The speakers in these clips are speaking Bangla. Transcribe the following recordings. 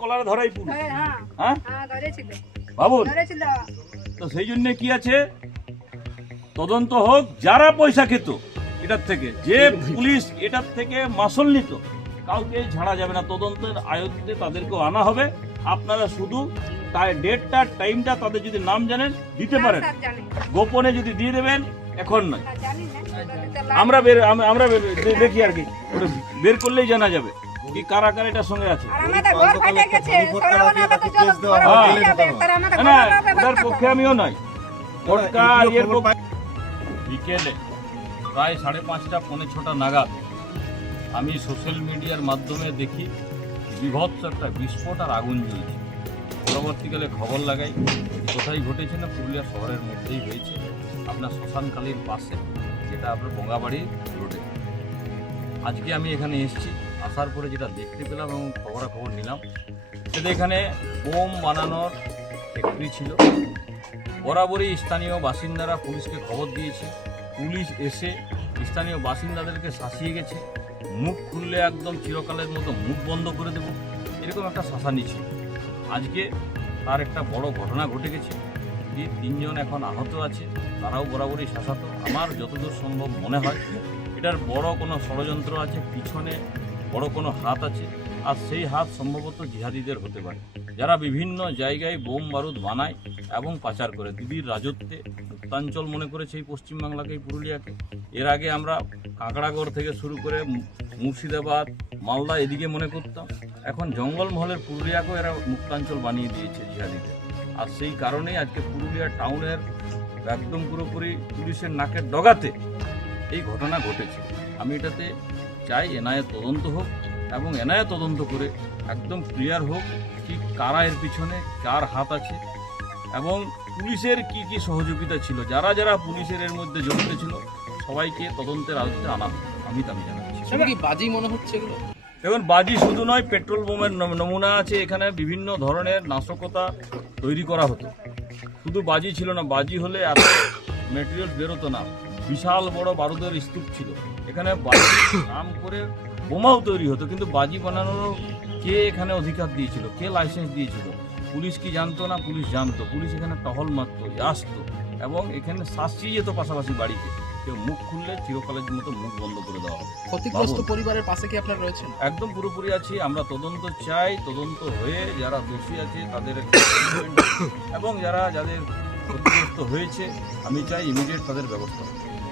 কলার ধরাই পুরো হ্যাঁ ভাবুন। তো সেই জন্য কি আছে, তদন্ত হোক, যারা পয়সা খেত এটার থেকে, যে পুলিশ এটার থেকে মাসল নিত, কাউকে ছাড়া যাবে না। তদন্তের আয়ত্তে তাদেরকেও আনা হবে। আপনারা শুধু ডেটটা, টাইমটা তাদের যদি নাম জানেন দিতে পারেন, গোপনে যদি দিয়ে দেবেন, এখন নয়, আমরা দেখি আর কি, বের করলেই জানা যাবে কি কারা কারা এটার সঙ্গে আছে। না, এটার পক্ষে আমিও নয়। বিকেলে প্রায় 5:30 পৌনে 6টা নাগাদ আমি সোশ্যাল মিডিয়ার মাধ্যমে দেখি বিভৎস একটা বিস্ফোট আর আগুন জ্বলছে। পরবর্তীকালে খবর লাগাই, কোথায় ঘটেছে না, পুরুলিয়া শহরের মধ্যেই হয়েছে, আপনার শ্মশানকালীর পাশে, যেটা আপনার বঙ্গাবাড়ি রোডে। আজকে আমি এখানে এসেছি, আসার পরে যেটা দেখতে পেলাম এবং খবরাখবর নিলাম, সেটা এখানে বোম বানানোর ফ্যাক্টরি ছিল। বরাবরই স্থানীয় বাসিন্দারা পুলিশকে খবর দিয়েছে, পুলিশ এসে স্থানীয় বাসিন্দাদেরকে শাসিয়ে গেছে, মুখ খুললে একদম চিরকালের মতো মুখ বন্ধ করে দেব, এরকম একটা শাসানি ছিল। আজকে তার একটা বড় ঘটনা ঘটে গেছে, 3 জন এখন আহত আছে, তারাও বরাবরই শাসাত। আমার যতদূর সম্ভব মনে হয় এটার বড় কোনো ষড়যন্ত্র আছে, পিছনে বড় কোনো হাত আছে, আর সেই হাত সম্ভবত জিহাদিদের হতে পারে, যারা বিভিন্ন জায়গায় বোম বারুদ বানায় এবং পাচার করে। দিদির রাজত্বে মুক্তাঞ্চল মনে করেছে এই পশ্চিমবাংলাকে, এই পুরুলিয়াকে। এর আগে আমরা কাঁকড়াগড় থেকে শুরু করে মুর্শিদাবাদ, মালদা এদিকে মনে করতাম, এখন জঙ্গলমহলের পুরুলিয়াকেও এরা মুক্তাঞ্চল বানিয়ে দিয়েছে জিহাদিদের। আর সেই কারণেই আজকে পুরুলিয়া টাউনের একদম পুরোপুরি পুলিশের নাকের ডগাতে এই ঘটনা ঘটেছে। আমি এটাতে চাই এনআইএ তদন্ত হোক, এবং এনআইএ তদন্ত করে একদম ক্লিয়ার হোক কি কারা এর পিছনে, কার হাত আছে, এবং পুলিশের কি কি সহযোগিতা ছিল, যারা যারা পুলিশের এর মধ্যে জড়িত ছিল সবাইকে তদন্তের আওতায় আনা হোক। আমি দাবি জানাচ্ছি। কি বাজি মনে হচ্ছে এগুলো? এখন বাজি শুধু নয়, পেট্রোল বোমের নমুনা আছে এখানে, বিভিন্ন ধরনের নাশকতা তৈরি করা হতো। শুধু বাজি ছিল না, বাজি হলে এত মেটেরিয়াল বেরোতো না। বিশাল বড় বারুদের স্তূপ ছিল এখানে, বাজি নাম করে বোমাও তৈরি হতো। কিন্তু বাজি বানানোর কে এখানে অধিকার দিয়েছিল, কে লাইসেন্স দিয়েছিল? পুলিশ কি জানতো না? পুলিশ জানতো। পুলিশ এখানে টহল মারতো, আসতো, এবং এখানে শাস্তিয়ে যেত পাশাপাশি বাড়িতে। কেউ মুখ খুললে চিরকালের মতো মুখ বন্ধ করে দেওয়া হবে। ক্ষতিগ্রস্ত পরিবারের পাশে কি আপনারা রয়েছেন? একদম পুরোপুরি আছি আমরা। তদন্ত চাই, তদন্ত হয়ে যারা দোষী আছে তাদের এবং যাদের ক্ষতিগ্রস্ত হয়েছে আমি চাই ইমিডিয়েট তাদের ব্যবস্থা।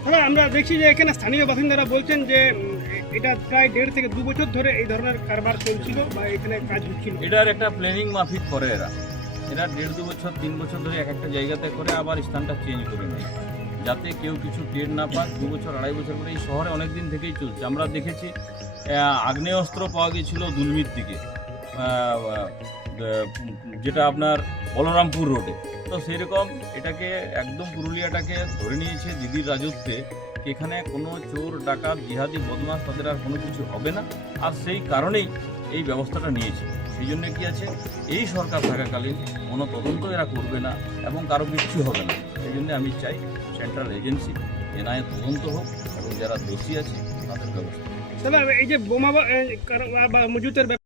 হ্যাঁ, আমরা দেখছি যে এখানে স্থানীয় বাসিন্দারা বলছেন যে এটা প্রায় 1.5 থেকে 2 বছর ধরে এই ধরনের কারবার চলছিল বা এখানে কাজ হচ্ছিল। এটার একটা প্ল্যানিং মাফিক করে এরা 1.5-2 বছর 3 বছর ধরে এক একটা জায়গাতে করে আবার স্থানটা চেঞ্জ করে নেয়, যাতে কেউ কিছু টের না পান। 2 বছর 2.5 বছর করে এই শহরে অনেক দিন থেকেই চলছে। আমরা দেখেছি আগ্নেয়াস্ত্র পাওয়া গিয়েছিল দুলমির দিকে, যেটা আপনার বলরামপুর রোডে। তো সেরকম এটাকে একদম পুরুলিয়াটাকে ধরে নিয়েছে দিদির রাজত্বে, এখানে কোনো চোর ডাকাত জিহাদি বদমাশ তাদের আর কোনো কিছু হবে না। আর সেই কারণেই এই ব্যবস্থাটা নিয়েছে। সেই জন্য কি আছে, এই সরকার থাকাকালীন কোনো তদন্ত এরা করবে না এবং কারো কিচ্ছু হবে না। সেই জন্য আমি চাই সেন্ট্রাল এজেন্সি এনআইএ তদন্ত হোক এবং যারা দোষী আছে তাদের ব্যবস্থা। এই যে বোমা বা মজুতের